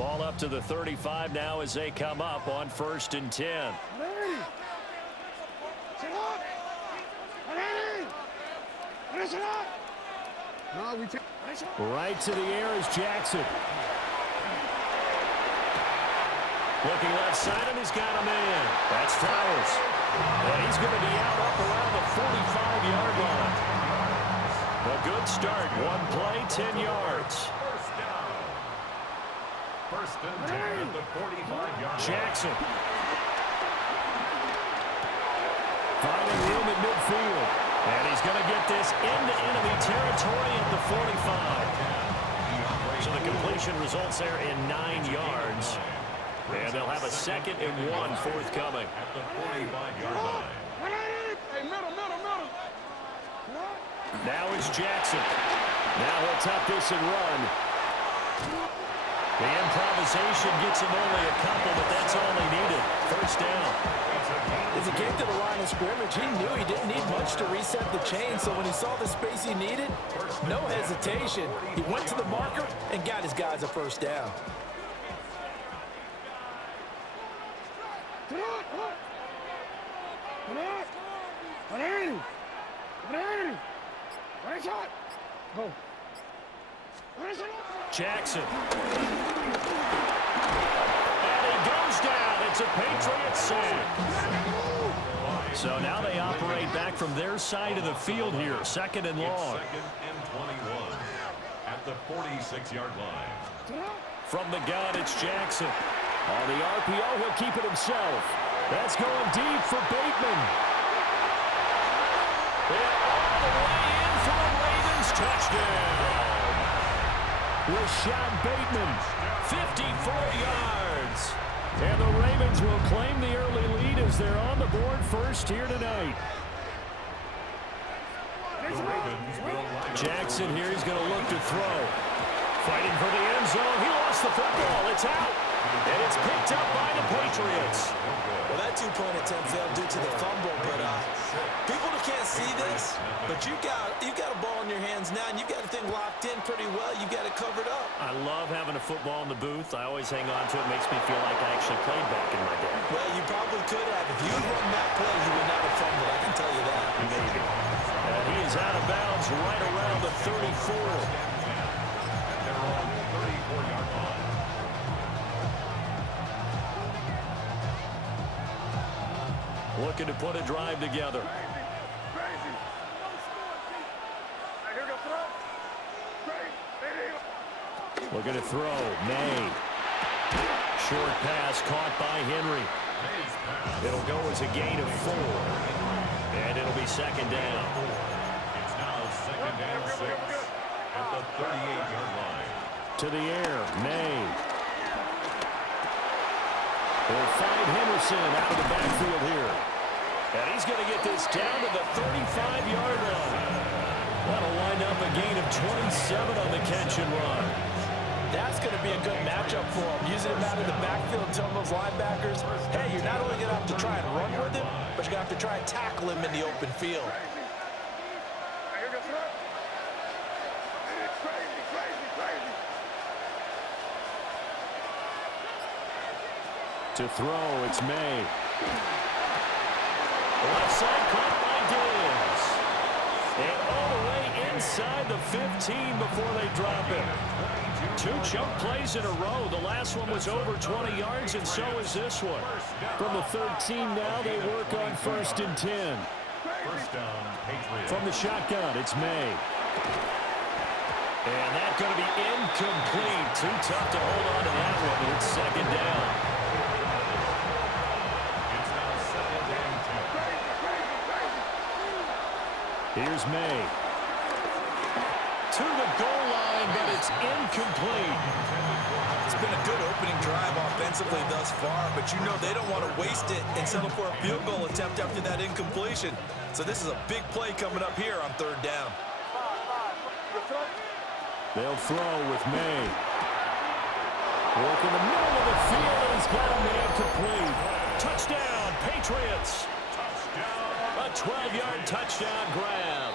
Ball up to the 35 now as they come up on 1st and 10. Right to the air is Jackson. Looking left side, and he's got a man. That's Towers. And he's going to be out up around the 45-yard line. A good start. One play, 10 yards. First and 10 at the 45-yard line. Jackson. Finding room at midfield. And he's going to get this into enemy territory at the 45. So the completion results there in 9 yards. And they'll have a 2nd and 1 forthcoming. At the 45-yard line. Now it's Jackson. Now he'll tuck this and run. The improvisation gets him only a couple, but that's all he needed. First down. As he came to the line of scrimmage, he knew he didn't need much to reset the chain, so when he saw the space he needed, no hesitation. He went to the marker and got his guys a first down. Jackson. And he goes down. It's a Patriots sack. So now they operate back from their side of the field here. 2nd and long. 2nd and 21 at the 46-yard line. From the gun, it's Jackson. On the RPO, he'll keep it himself. That's going deep for Bateman. And all the way in for a Ravens touchdown. Rashad Bateman, 54 yards. And the Ravens will claim the early lead as they're on the board first here tonight. Jackson here, he's going to look to throw. Fighting for the end zone. He lost the football. It's out. And it's picked up by the Patriots. Well, that two-point attempt failed due to the fumble, but people can't see this, but you've got a ball in your hands now, and you've got the thing locked in pretty well. You've got it covered up. I love having a football in the booth. I always hang on to it. It makes me feel like I actually played back in my day. Well, you probably could have. If you had run that play, you would not have fumbled. I can tell you that. Maybe. And he is out of bounds right around the 34. Looking to put a drive together. Looking to throw. May. Short pass caught by Henry. It'll go as a gain of 4. And it'll be 2nd down. It's now 2nd and 6 at the 38-yard line. To the air. May. They'll find Henderson out of the backfield here. And he's going to get this down to the 35-yard line. That'll wind up a gain of 27 on the catch and run. That's going to be a good matchup for him. Using him out of the backfield, telling those linebackers, hey, you're not only going to have to try and run with him, but you're going to have to try and tackle him in the open field. To throw, it's May. Left side caught by Diggs. And all the way inside the 15 before they drop him. 2 chunk plays in a row. The last one was over 20 yards, and so is this one. From the 13 now, they work on 1st and 10. First down, Patriots. From the shotgun, it's May. And that's going to be incomplete. Too tough to hold on to that one. It's 2nd down. Here's May. To the goal line, but it's incomplete. It's been a good opening drive offensively thus far, but you know they don't want to waste it and settle for a field goal attempt after that incompletion. So this is a big play coming up here on 3rd down. They'll throw with May. Work in the middle of the field, and he's got a man complete. Touchdown, Patriots. A 12-yard touchdown grab.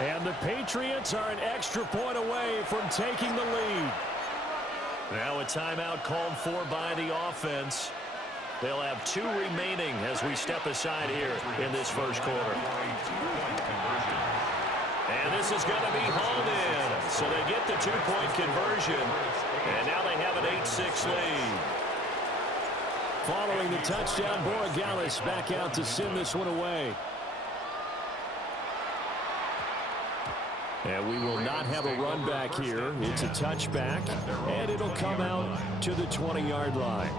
And the Patriots are an extra point away from taking the lead. Now a timeout called for by the offense. They'll have 2 remaining as we step aside here in this first quarter. And this is going to be hauled in. So they get the 2-point conversion. And now they have an 8-6 lead. Following the touchdown, Borregales back out to send this one away. And we will not have a run back here. It's a touchback, and it'll come out to the 20-yard line.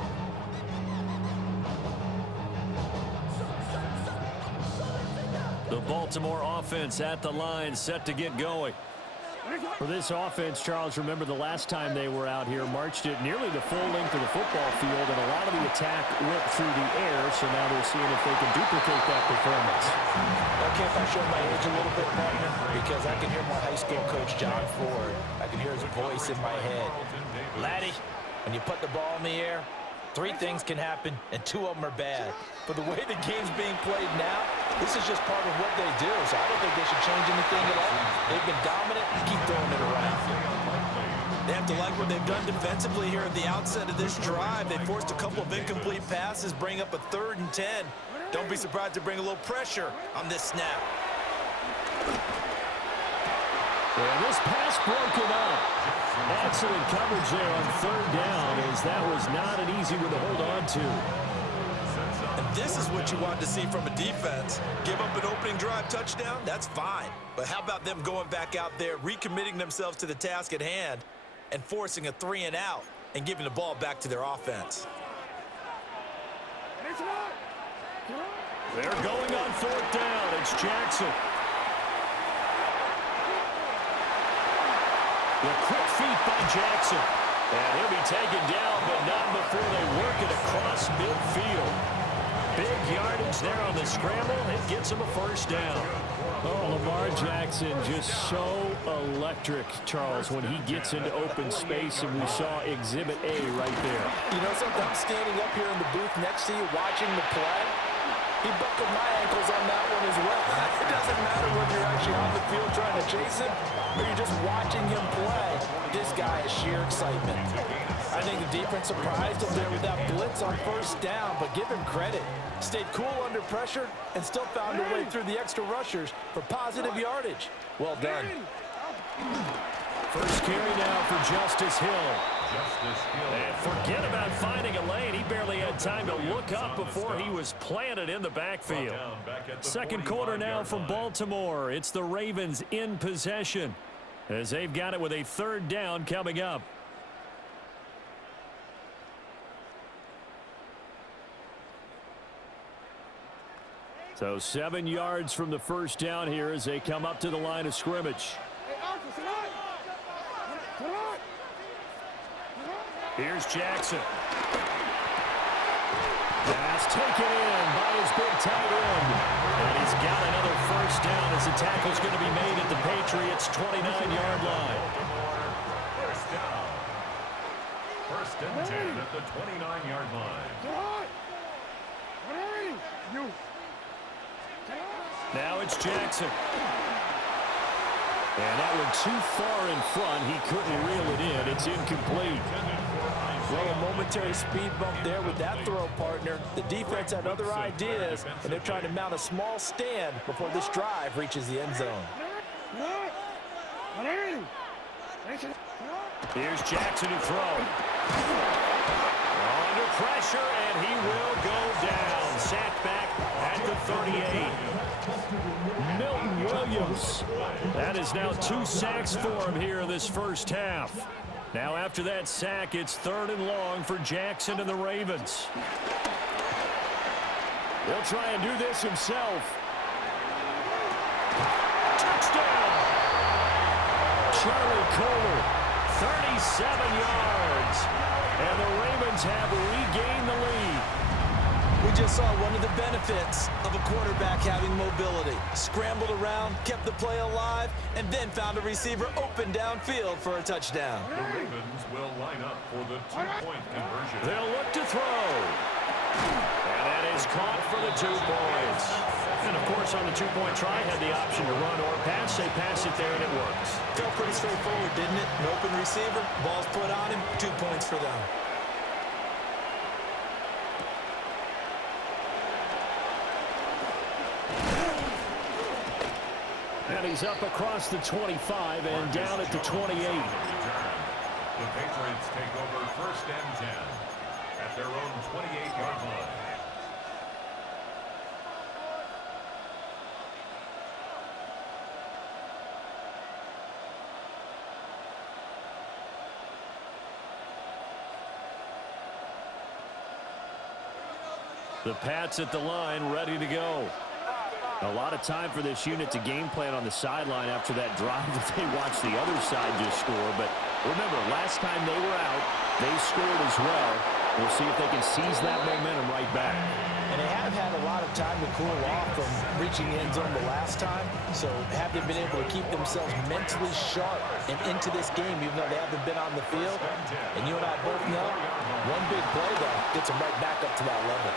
The Baltimore offense at the line, set to get going. For this offense, Charles, remember the last time they were out here, marched it nearly the full length of the football field, and a lot of the attack went through the air, so now they're seeing if they can duplicate that performance. Okay, if I show my age a little bit, partner, because I can hear my high school coach, John Ford. I can hear his voice in my head. Laddie, when you put the ball in the air, 3 things can happen, and 2 of them are bad. For the way the game's being played now, this is just part of what they do, so I don't think they should change anything at all. They've been dominant. Keep throwing it around. They have to like what they've done defensively here at the outset of this drive. They forced a couple of incomplete passes, bring up a 3rd and 10. Don't be surprised to bring a little pressure on this snap. And this pass broken up. Excellent coverage there on 3rd down, as that was not an easy one to hold on to. And this is what you want to see from a defense. Give up an opening drive touchdown, that's fine. But how about them going back out there, recommitting themselves to the task at hand, and forcing a 3-and-out and giving the ball back to their offense? They're going on 4th down. It's Jackson. The quick feet by Jackson. And he'll be taken down, but not before they work it across midfield. Big yardage there on the scramble. It gets him a 1st down. Oh, Lamar Jackson just so electric, Charles, when he gets into open space, and we saw Exhibit A right there. You know something? I'm standing up here in the booth next to you watching the play. He buckled my ankles on that one as well. It doesn't matter whether you're actually on the field trying to chase him or you're just watching him play. This guy is sheer excitement. I think the defense surprised him there with that blitz on 1st down, but give him credit. Stayed cool under pressure and still found a way through the extra rushers for positive yardage. Well done. First carry now for Justice Hill. And forget about finding a lane. He barely had time to look up before he was planted in the backfield. 2nd quarter now from Baltimore. It's the Ravens in possession, as they've got it with a 3rd down coming up. So 7 yards from the 1st down here as they come up to the line of scrimmage. Here's Jackson. Pass taken in by his big tight end. And he's got another 1st down as the tackle's going to be made at the Patriots' 29-yard line. 1st down. 1st and 10 at the 29-yard line. Now it's Jackson. And that one too far in front. He couldn't reel it in. It's incomplete. Well, a momentary speed bump there with that throw, partner. The defense had other ideas, and they're trying to mount a small stand before this drive reaches the end zone. Here's Jackson to throw. Under pressure, and he will go down. Sacked back at the 38. Milton Williams. That is now 2 sacks for him here in this 1st half. Now after that sack, it's 3rd and long for Jackson and the Ravens. He'll try and do this himself. Touchdown! Charlie Kohler, 37 yards. And the Ravens have regained the lead. We just saw one of the benefits of a quarterback having mobility. Scrambled around, kept the play alive, and then found a receiver open downfield for a touchdown. The Ravens will line up for the 2-point conversion. They'll look to throw. And that is caught for the 2 points. And, of course, on the two-point try, had the option to run or pass. They pass it there, and it works. Felt pretty straightforward, didn't it? An open receiver, ball's put on him, 2 points for them. And he's up across the 25 and down at the 28. The Patriots take over 1st and 10 at their own 28-yard line. The Pats at the line, ready to go. A lot of time for this unit to game plan on the sideline after that drive that they watched the other side just score. But remember, last time they were out, they scored as well. We'll see if they can seize that momentum right back. And they have had a lot of time to cool off from reaching the end zone the last time. So have they been able to keep themselves mentally sharp and into this game, even though they haven't been on the field? And you and I both know, one big play, though, gets them right back up to that level.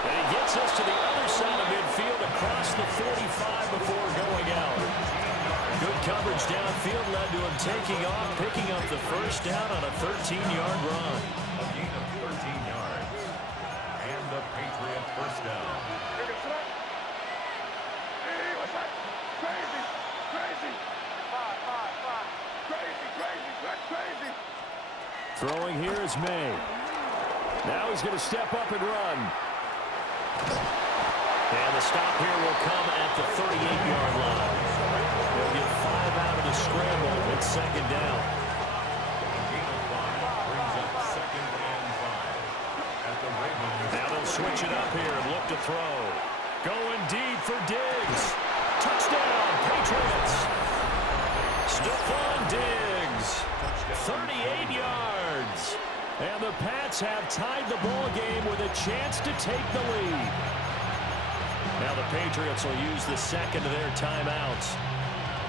And he gets us to the other side of midfield across the 45 before going out. Good coverage downfield led to him taking off, picking up the first down on a 13-yard run. A gain of 13 yards. And the Patriot first down. Throwing here is May. Now he's going to step up and run. And the stop here will come at the 38-yard line. They'll get 5 out of the scramble with 2nd down. A gain of 5 brings up 2nd and 5 at the Ravens. Now they'll switch it up here and look to throw. Going deep for Diggs. Touchdown, Patriots. Stephon Diggs, 38 yards. And the Pats have tied the ball game with a chance to take the lead. Now the Patriots will use the second of their timeouts.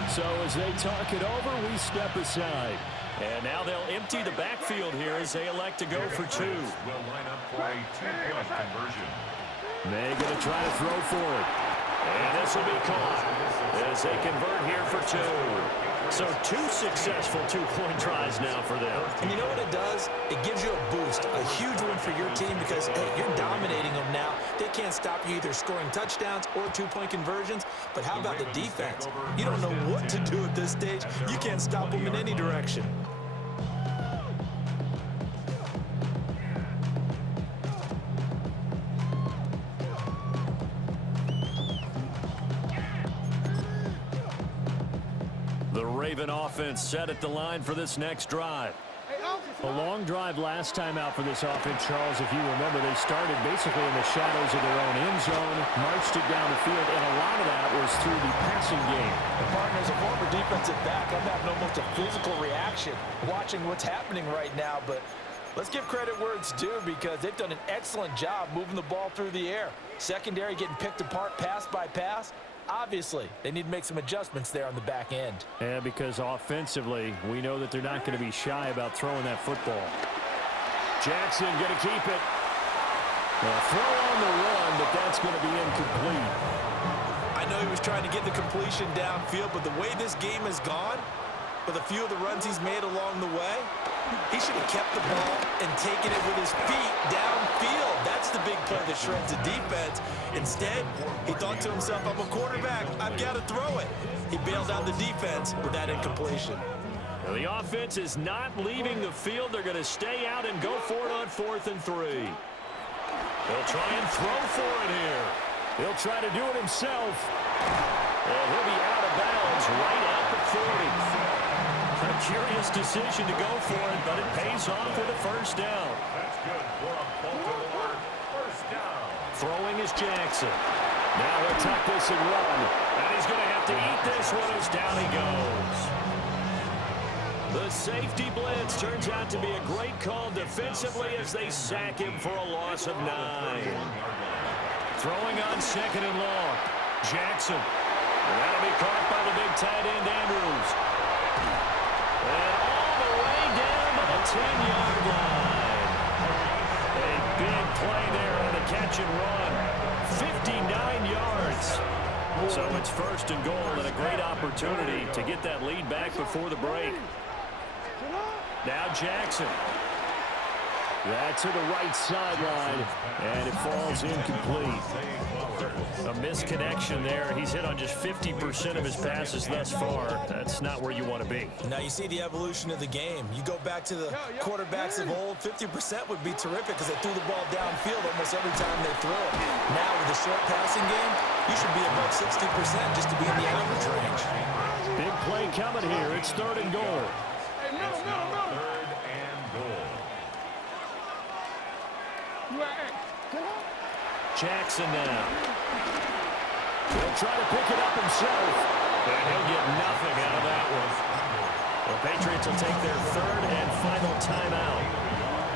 So as they talk it over, we step aside. And now they'll empty the backfield here as they elect to go for 2. Will line up for a 2-point conversion. They're going to try to throw for it. And this will be caught as they convert here for 2. So 2 successful 2-point tries now for them. And you know what it does? It gives you a boost, a huge one for your team because, hey, you're dominating them now. They can't stop you either scoring touchdowns or 2-point conversions. But how about the defense? You don't know what to do at this stage. You can't stop them in any direction. Raven offense set at the line for this next drive. A long drive last time out for this offense, Charles. If you remember, they started basically in the shadows of their own end zone, marched it down the field, and a lot of that was through the passing game. And partner, as a former defensive back, I'm having almost a physical reaction watching what's happening right now. But let's give credit where it's due because they've done an excellent job moving the ball through the air. Secondary getting picked apart pass by pass. Obviously, they need to make some adjustments there on the back end. Yeah, because offensively, we know that they're not going to be shy about throwing that football. Jackson going to keep it. Throw on the run, but that's going to be incomplete. I know he was trying to get the completion downfield, but the way this game has gone, with a few of the runs he's made along the way, he should have kept the ball and taken it with his feet downfield. That's the big play that shreds the defense. Instead, he thought to himself, I'm a quarterback. I've got to throw it. He bailed out the defense with that incompletion. Now the offense is not leaving the field. They're going to stay out and go for it on 4th and 3. He'll try and throw for it here. He'll try to do it himself. And he'll be out of bounds right at the 40. A curious decision to go for it, but it pays off with a first down. That's good for a Baltimore first down. Throwing is Jackson. Now he'll tuck this and run. And he's going to have to eat this one as down he goes. The safety blitz turns out to be a great call defensively as they sack him for a loss of 9. Throwing on 2nd and long. Jackson. That'll be caught by the big tight end, Andrews. And all the way down to the 10-yard line. A big play there on the catch catch and run. 59 yards. So it's first and goal and a great opportunity to get that lead back before the break. Now Jackson. That to the right sideline, and it falls incomplete. A misconnection there. He's hit on just 50% of his passes thus far. That's not where you want to be. Now you see the evolution of the game. You go back to the quarterbacks of old, 50% would be terrific because they threw the ball downfield almost every time they throw it. Now with the short passing game, you should be above 60% just to be in the average range. Big play coming here. It's third and goal. It's now third and goal. Jackson now. He'll try to pick it up himself, and he'll get nothing out of that one. The Patriots will take their third and final timeout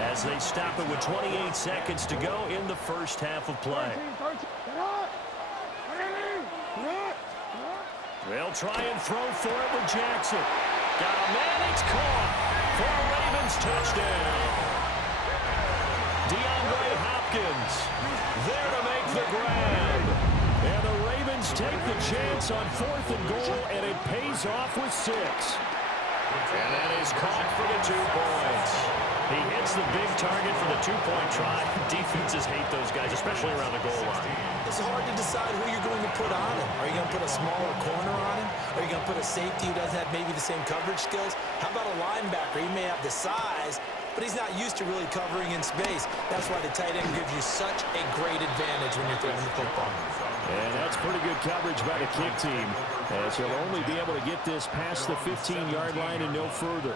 as they stop it with 28 seconds to go in the first half of play. They'll try and throw for it with Jackson. Got a man, it's caught for a Ravens touchdown. DeAndre Hopkins there to make the grab. And the Ravens take the chance on fourth and goal, and it pays off with 6. And that is caught for the 2 points. He hits the big target for the 2-point try. Defenses hate those guys, especially around the goal line. It's hard to decide who you're going to put on him. Are you going to put a smaller corner on him? Are you going to put a safety who doesn't have maybe the same coverage skills? How about a linebacker? He may have the size, but he's not used to really covering in space. That's why the tight end gives you such a great advantage when you're throwing the football. And that's pretty good coverage by the kick team, as he'll only be able to get this past the 15-yard line and no further.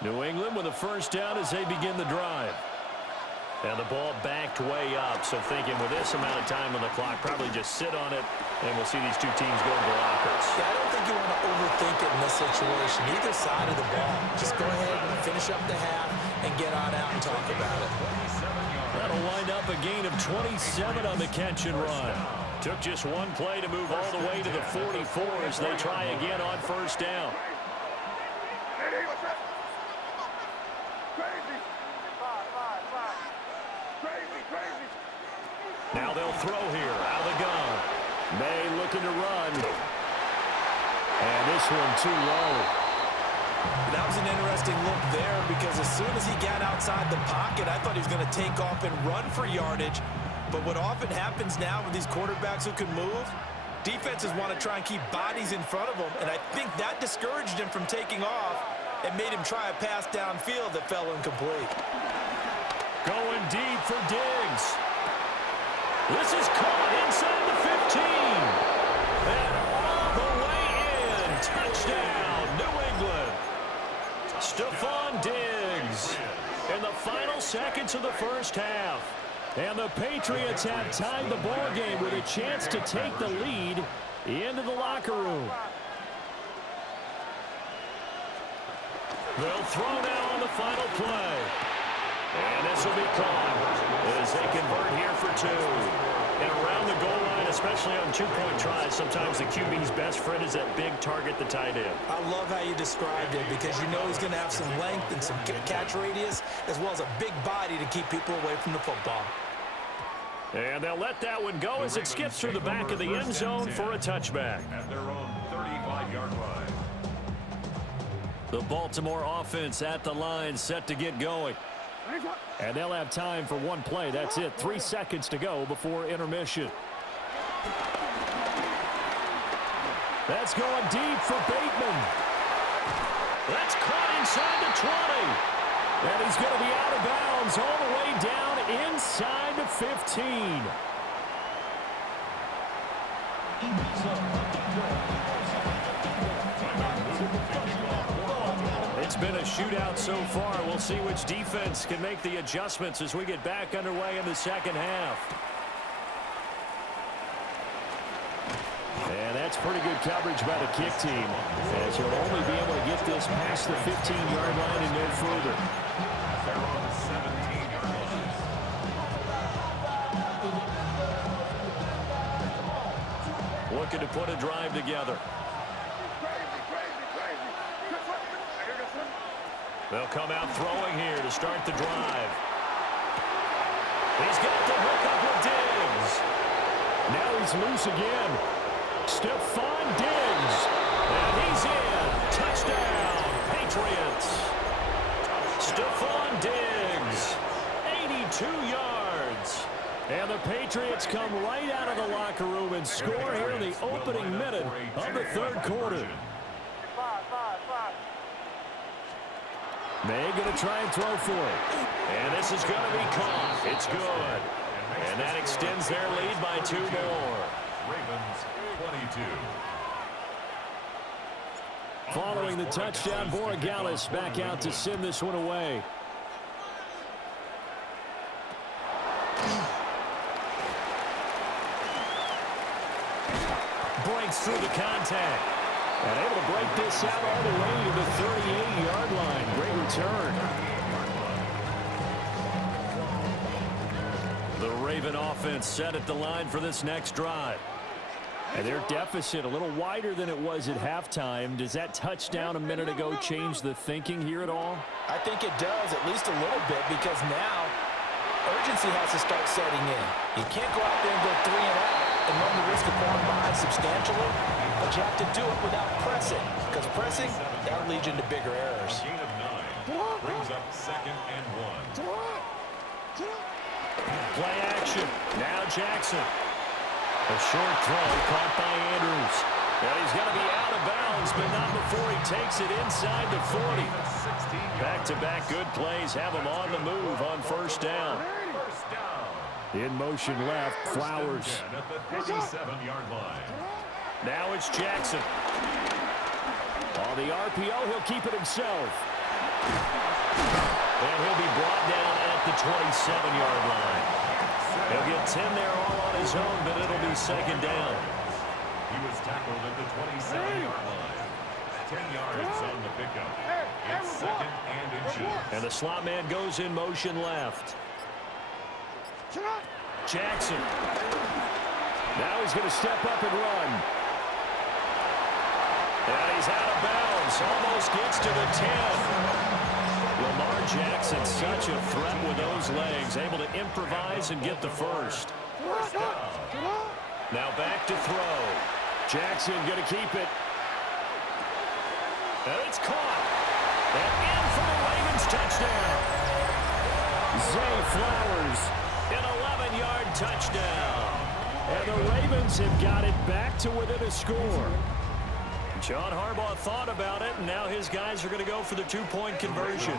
New England with a first down as they begin the drive. And the ball backed way up, so thinking with this amount of time on the clock, probably just sit on it, and we'll see these two teams go to the lockers. Yeah, I don't think you want to overthink it in this situation. Either side of the ball. Just go ahead and finish up the half and get on out and talk about it. That'll wind up a gain of 27 on the catch and run. Took just one play to move all the way to the 44 as they try again on first down. Now they'll throw here out of the gun. May looking to run. And this one too low. That was an interesting look there because as soon as he got outside the pocket, I thought he was going to take off and run for yardage. But what often happens now with these quarterbacks who can move, defenses want to try and keep bodies in front of them. And I think that discouraged him from taking off and made him try a pass downfield that fell incomplete. Going deep for Diggs. This is caught inside the 15. And all the way in. Touchdown, New England. Stephon Diggs in the final seconds of the first half. And the Patriots have tied the ball game with a chance to take the lead into the locker room. They'll throw now on the final play. And this will be caught as they convert here for 2. And around the goal line, especially on 2-point tries, sometimes the QB's best friend is that big target, the tight end. I love how you described it because you know he's going to have some length and some catch radius as well as a big body to keep people away from the football. And they'll let that one go as it skips through the back of the end zone for a touchback. At their own 35-yard line. The Baltimore offense at the line, set to get going. And they'll have time for one play. That's it. 3 seconds to go before intermission. That's going deep for Bateman. That's caught inside the 20. And he's going to be out of bounds all the way down inside the 15. It's been a shootout so far. We'll see which defense can make the adjustments as we get back underway in the second half. And that's pretty good coverage by the kick team, as you'll only be able to get this past the 15-yard line and no further. They're on the 17-yard line. Looking to put a drive together. They'll come out throwing here to start the drive. He's got the hook up with Diggs. Now he's loose again. Stephon Diggs. And he's in. Touchdown, Patriots. Stephon Diggs, 82 yards. And the Patriots come right out of the locker room and score here in the opening minute of the third quarter. May going to try and throw for it. And this is going to be caught. It's good. And that extends their lead by 2 more. Ravens 22. Following the touchdown, Borregales back out to send this one away. Breaks through the contact. And able to break this out all the way to the 38-yard line. Great return. The Raven offense set at the line for this next drive. And their deficit a little wider than it was at halftime. Does that touchdown a minute ago change the thinking here at all? I think it does, at least a little bit, because now urgency has to start setting in. You can't go out there and go 3 and out and run the risk of falling behind substantially, but you have to do it without pressing, because pressing, that'll lead you into bigger errors. A gain of 9 brings up 2nd and 1. Play action. Now Jackson. A short throw caught by Andrews. And he's going to be out of bounds, but not before he takes it inside the 40. Back-to-back good plays have him on the move on first down. In motion left, Flowers. At the 57-yard line. Now it's Jackson. On the RPO, he'll keep it himself. And he'll be brought down at the 27-yard line. He'll get 10 there all on his own, but it'll be second down. He was tackled at the 27-yard line. 10 yards on the pickup. It's 2nd and inches. And the slot man goes in motion left. Jackson. Now he's going to step up and run. And he's out of bounds. Almost gets to the 10. Lamar Jackson, such a threat with those legs, able to improvise and get the first. Now back to throw. Jackson going to keep it. And it's caught. And in for the Ravens touchdown. Zay Flowers, an 11-yard touchdown. And the Ravens have got it back to within a score. John Harbaugh thought about it, and now his guys are going to go for the 2-point conversion.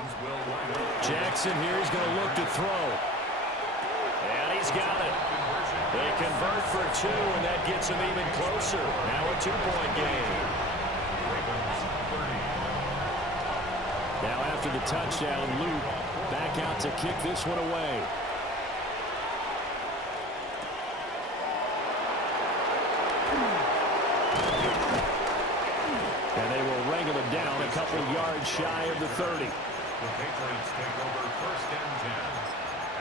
Jackson here is going to look to throw. And he's got it. They convert for 2, and that gets him even closer. Now a 2-point game. Now after the touchdown, Luke back out to kick this one away. And they will wrangle him down a couple yards shy of the 30. The Patriots take over 1st and 10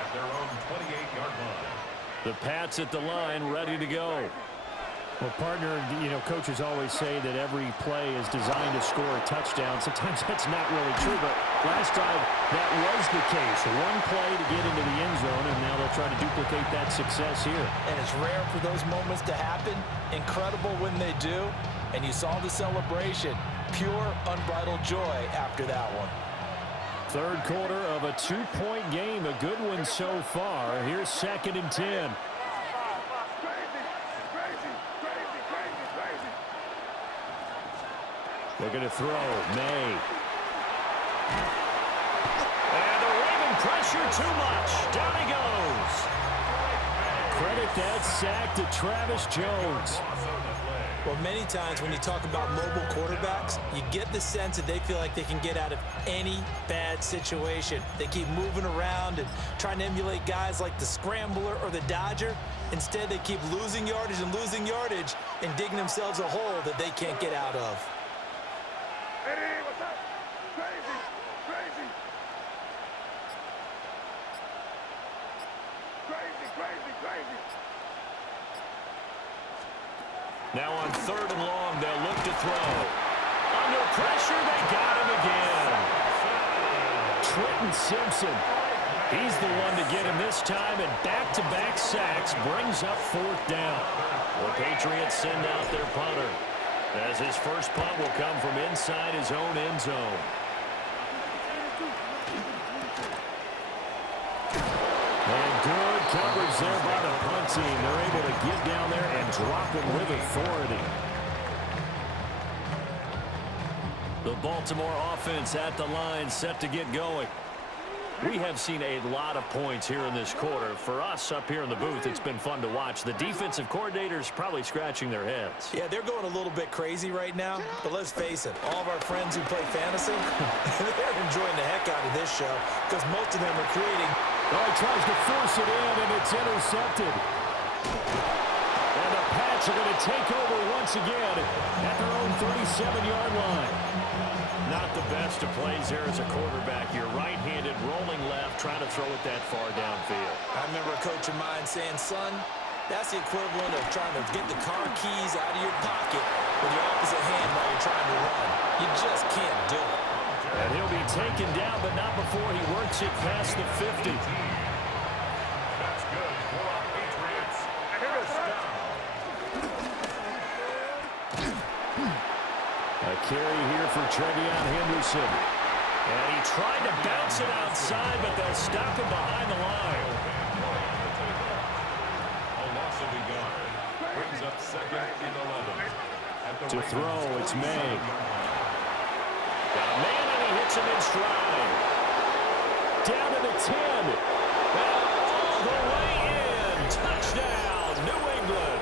at their own 28-yard line. The Pats at the line, ready to go. Well, partner, coaches always say that every play is designed to score a touchdown. Sometimes that's not really true, but last drive, that was the case. One play to get into the end zone, and now they'll try to duplicate that success here. And it's rare for those moments to happen. Incredible when they do. And you saw the celebration. Pure, unbridled joy after that one. Third quarter of a 2-point game. A good one so far. Here's 2nd and 10. Looking to throw. May. And the Raven pressure too much. Down he goes. Credit that sack to Travis Jones. Well, many times when you talk about mobile quarterbacks, you get the sense that they feel like they can get out of any bad situation. They keep moving around and trying to emulate guys like the Scrambler or the Dodger. Instead, they keep losing yardage and digging themselves a hole that they can't get out of. Hey, what's up? Crazy, crazy. Crazy, crazy, crazy. Now on 3rd and long, they'll look to throw. Under pressure, they got him again. Trenton Simpson. He's the one to get him this time, and back-to-back sacks brings up 4th down. The Patriots send out their punter, as his first punt will come from inside his own end zone. And good coverage there by the punt team. They're able to get down there and drop him with authority. The Baltimore offense at the line, set to get going. We have seen a lot of points here in this quarter. For us up here in the booth, it's been fun to watch. The defensive coordinators probably scratching their heads. Yeah, they're going a little bit crazy right now. But let's face it, all of our friends who play fantasy, they're enjoying the heck out of this show because most of them are creating. Oh, he tries to force it in, and it's intercepted. And the Pats are going to take over once again at their own 37-yard line. Not the best of plays there as a quarterback. You're right-handed, rolling left, trying to throw it that far downfield. I remember a coach of mine saying, son, that's the equivalent of trying to get the car keys out of your pocket with your opposite hand while you're trying to run. You just can't do it. And he'll be taken down, but not before he works it past the 50. That's good for our Patriots. First down. A carry here for Trevion Henderson. And he tried to bounce it outside, but they'll stop him behind the line. A loss of a yard. Brings up 2nd and 11. To throw, it's May. Got a man, and he hits him in stride. Down to the 10. And all the way in. Touchdown, New England.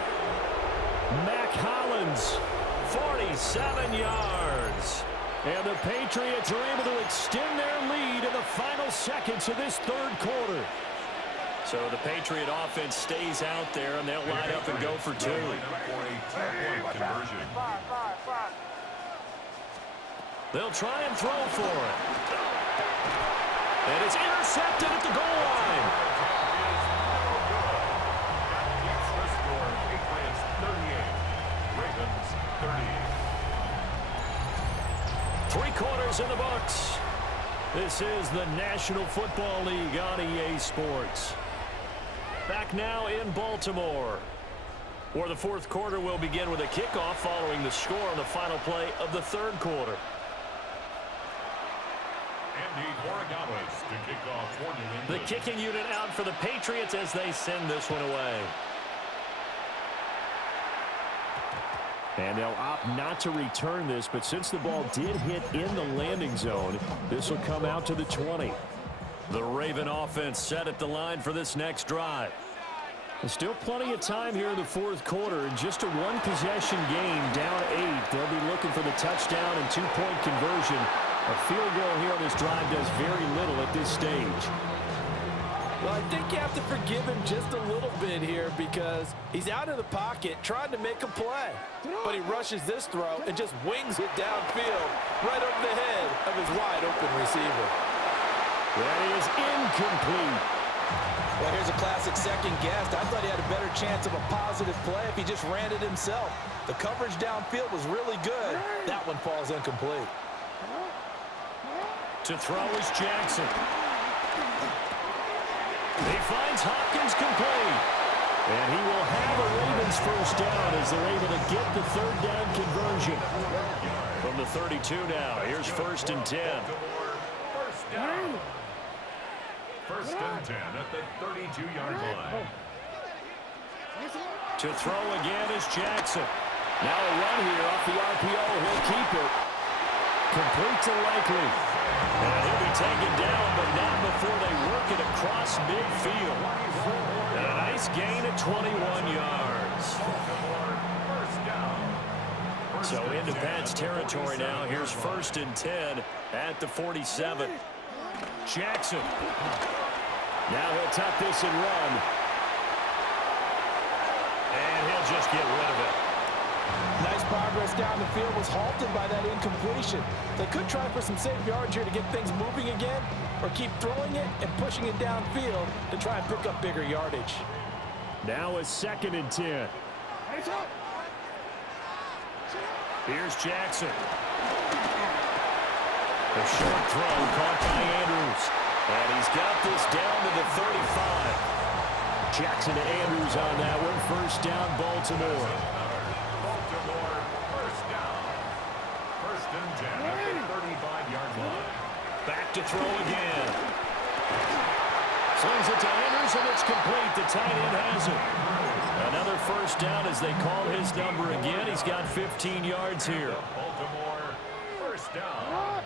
Mac Hollins. 47 yards. And the Patriots are able to extend their lead in the final seconds of this 3rd quarter. So the Patriot offense stays out there, and they'll line up and go for 2. They'll try and throw for it. And it's intercepted at the goal line. Keeps the score. Patriots 38. Ravens 38. 3 quarters in the books. This is the National Football League on EA Sports. Back now in Baltimore, where the 4th quarter will begin with a kickoff following the score on the final play of the 3rd quarter. Andy Moragawas to kick off for New England. The kicking unit out for the Patriots as they send this one away. And they'll opt not to return this, but since the ball did hit in the landing zone, this will come out to the 20. The Raven offense set at the line for this next drive. There's still plenty of time here in the 4th quarter, and just a 1-possession game, down 8. They'll be looking for the touchdown and 2-point conversion. A field goal here on this drive does very little at this stage. Well, I think you have to forgive him just a little bit here because he's out of the pocket trying to make a play. But he rushes this throw and just wings it downfield right over the head of his wide-open receiver. That is incomplete. Well, here's a classic second guess. I thought he had a better chance of a positive play if he just ran it himself. The coverage downfield was really good. That one falls incomplete. To throw is Jackson. He finds Hopkins complete. And he will have a Ravens first down as they're able to get the 3rd down conversion. From the 32 now, here's 1st and 10. First down. 1st and 10 at the 32-yard line. To throw again is Jackson. Now a run here off the RPO. He'll keep it. Complete to Likely. And he'll be taken down, but not before they work it across midfield. And a nice gain at 21 yards. So into Pat's territory now. Here's 1st and 10 at the 47. Jackson. Now he'll tuck this and run. And he'll just get rid of it. Nice progress down the field was halted by that incompletion. They could try for some safe yards here to get things moving again, or keep throwing it and pushing it downfield to try and pick up bigger yardage. Now a 2nd and 10. Here's Jackson. A short throw caught by Andrews. And he's got this down to the 35. Jackson to Andrews on that one. First down, Baltimore. Baltimore, first down. First and 10 at the 35-yard line. Back to throw again. Slings it to Andrews, and it's complete. The tight end has it. Another first down as they call his number again. He's got 15 yards here. Baltimore, first down.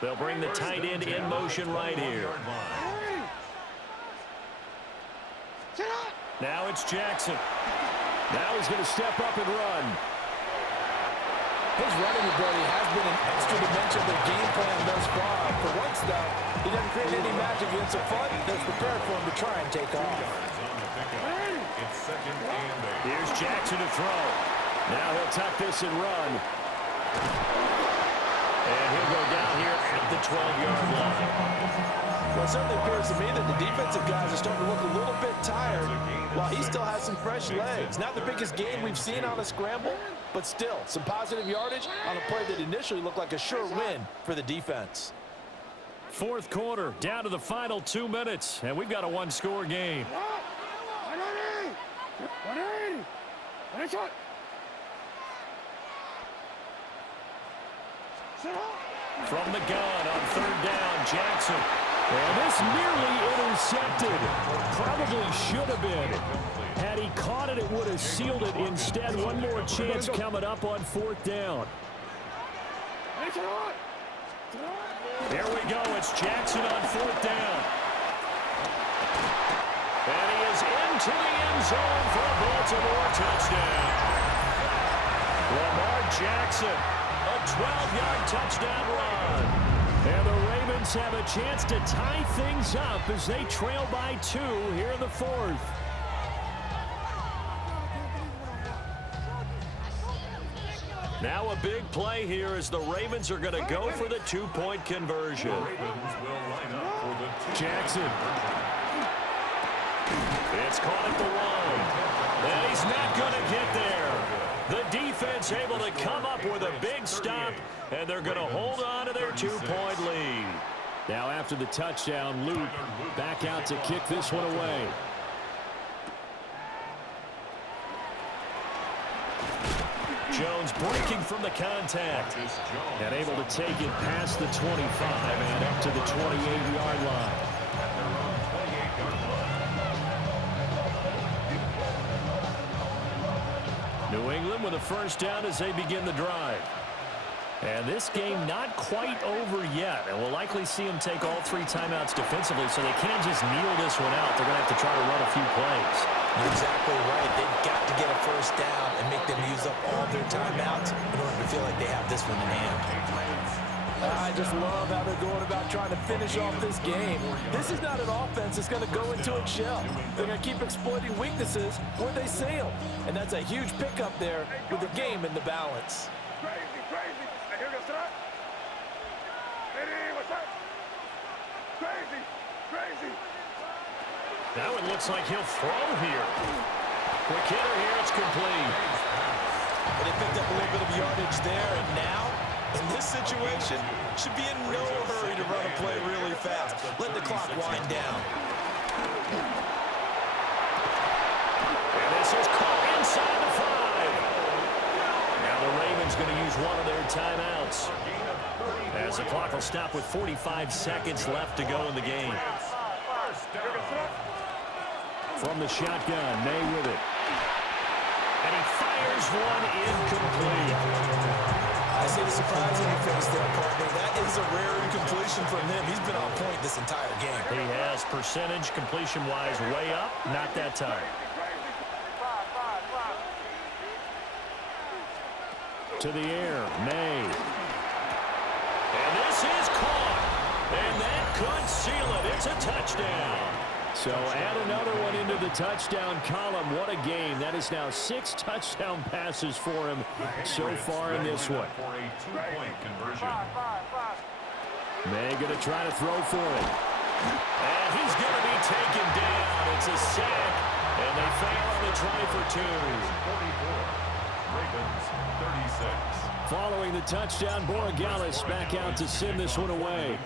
They'll bring the tight end in motion right here. Now it's Jackson. Now he's going to step up and run. His running ability has been an extra dimension of the game plan thus far. For once, though, he doesn't create any magic against the front that's prepared for him to try and take off. It's second and 8. Here's Jackson to throw. Now he'll tuck this and run. And he'll go down here at the 12-yard line. Well, it certainly appears to me that the defensive guys are starting to look a little bit tired while he still has some fresh legs. Not the biggest gain we've seen on a scramble, but still some positive yardage on a play that initially looked like a sure win for the defense. Fourth quarter, down to the final 2 minutes, and we've got a one-score game. From the gun on third down, Jackson. And this nearly intercepted. Probably should have been. Had he caught it, it would have sealed it. Instead, one more chance coming up on fourth down. There we go. It's Jackson on fourth down. And he is into the end zone for a Baltimore touchdown. Lamar Jackson, a 12-yard touchdown run. And the Ravens have a chance to tie things up as they trail by 2 here in the fourth. Now a big play here as the Ravens are going to go for the 2-point conversion. Jackson. It's caught at the 1. And he's not going to get there. The defense able to come up with a big stop, and they're going to hold on to their 2-point lead. Now after the touchdown, Luke back out to kick this one away. Jones breaking from the contact and able to take it past the 25 and up to the 28-yard line. New England with a first down as they begin the drive. And this game not quite over yet. And we'll likely see them take all 3 timeouts defensively, so they can't just kneel this one out. They're going to have to try to run a few plays. You're exactly right. They've got to get a first down and make them use up all their timeouts in order to feel like they have this one in hand. I just love how they're going about trying to finish off this game. This is not an offense that's going to go into its shell. They're going to keep exploiting weaknesses where they see them. And that's a huge pickup there with the game in the balance. Crazy, crazy. And here goes that. Hey, what's up? Crazy, crazy. Now it looks like he'll throw here. Quick hitter here, it's complete. But they picked up a little bit of yardage there, and now, in this situation, should be in no hurry to run a play really fast. Let the clock wind down. And this is caught inside the 5. Now the Ravens going to use one of their timeouts. As the clock will stop with 45 seconds left to go in the game. From the shotgun, May with it. And he fires one incomplete. I see the surprise on your face there, partner. That is a rare incompletion from him. He's been on point this entire game. He has percentage completion-wise way up, not that time. To the air, May. And this is caught. And that could seal it. It's a touchdown. So add another one into the touchdown column. What a game. That is now 6 touchdown passes for him so far in this one. For a 2-point conversion. May going to try to throw for it. And he's going to be taken down. It's a sack. And they fail on the try for 2. 44. Ravens 36. Following the touchdown, Borregales back out to send this one away.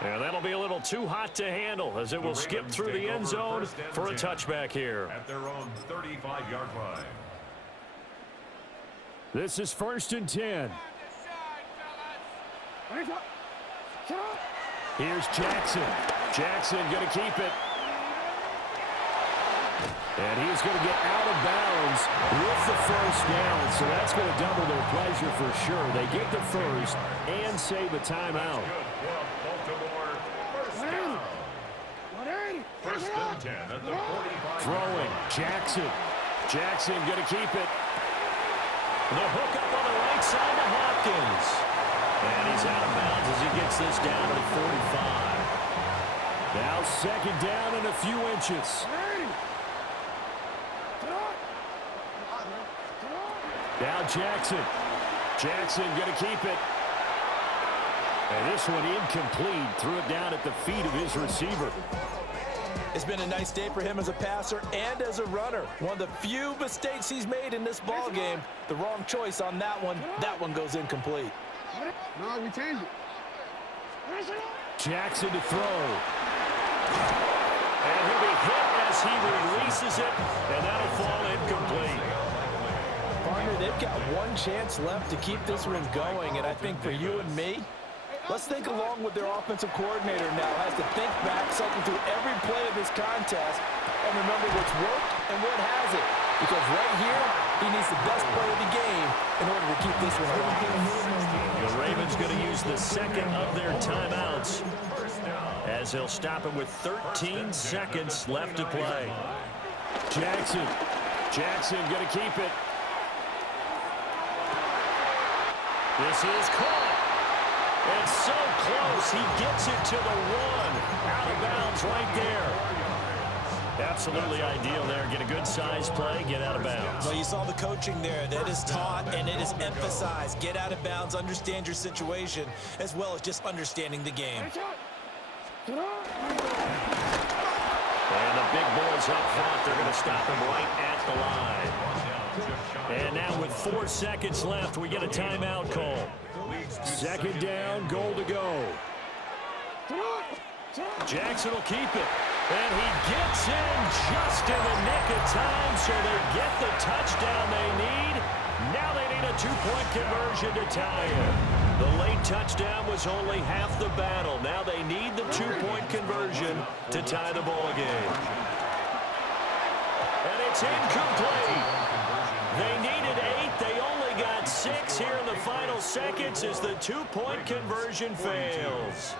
And that'll be a little too hot to handle as it will skip through the end zone for a touchback here. At their own 35-yard line. This is 1st and 10. Here's Jackson. Jackson going to keep it. And he's going to get out of bounds with the first down. So that's going to double their pleasure for sure. They get the first and save a timeout. First and 10 at the 45. Throwing. Jackson. Jackson going to keep it. The hook up on the right side to Hopkins. And he's out of bounds as he gets this down to the 45. Now 2nd down and a few inches. Now Jackson. Jackson going to keep it. And this one incomplete. Threw it down at the feet of his receiver. It's been a nice day for him as a passer and as a runner. One of the few mistakes he's made in this ball game. The wrong choice on that one. That one goes incomplete. No, we changed it. Jackson to throw. And he'll be hit as he releases it. And that'll fall incomplete. Partner, they've got one chance left to keep this one going. And I think for you and me, let's think along with their offensive coordinator now. Has to think back, cycle through every play of this contest, and remember what's worked and what hasn't. Because right here, he needs the best play of the game in order to keep this one alive. The Ravens going to use the second of their timeouts as they'll stop him with 13 seconds left to play. Jackson. Jackson going to keep it. This is caught. It's so close. He gets it to the 1. Out of bounds right there. Absolutely ideal there. Get a good size play, get out of bounds. Well, you saw the coaching there. That is taught and it is emphasized. Get out of bounds, understand your situation, as well as just understanding the game. And the big boys up front, they're going to stop him right at the line. And now with 4 seconds left, we get a timeout call. 2nd down, goal to go. Jackson will keep it. And he gets in just in the nick of time, so they get the touchdown they need. Now they need a 2-point conversion to tie it. The late touchdown was only half the battle. Now they need the 2-point conversion to tie the ball game. And it's incomplete. They needed 8. They only got 6 here in the final seconds as the 2-point conversion fails.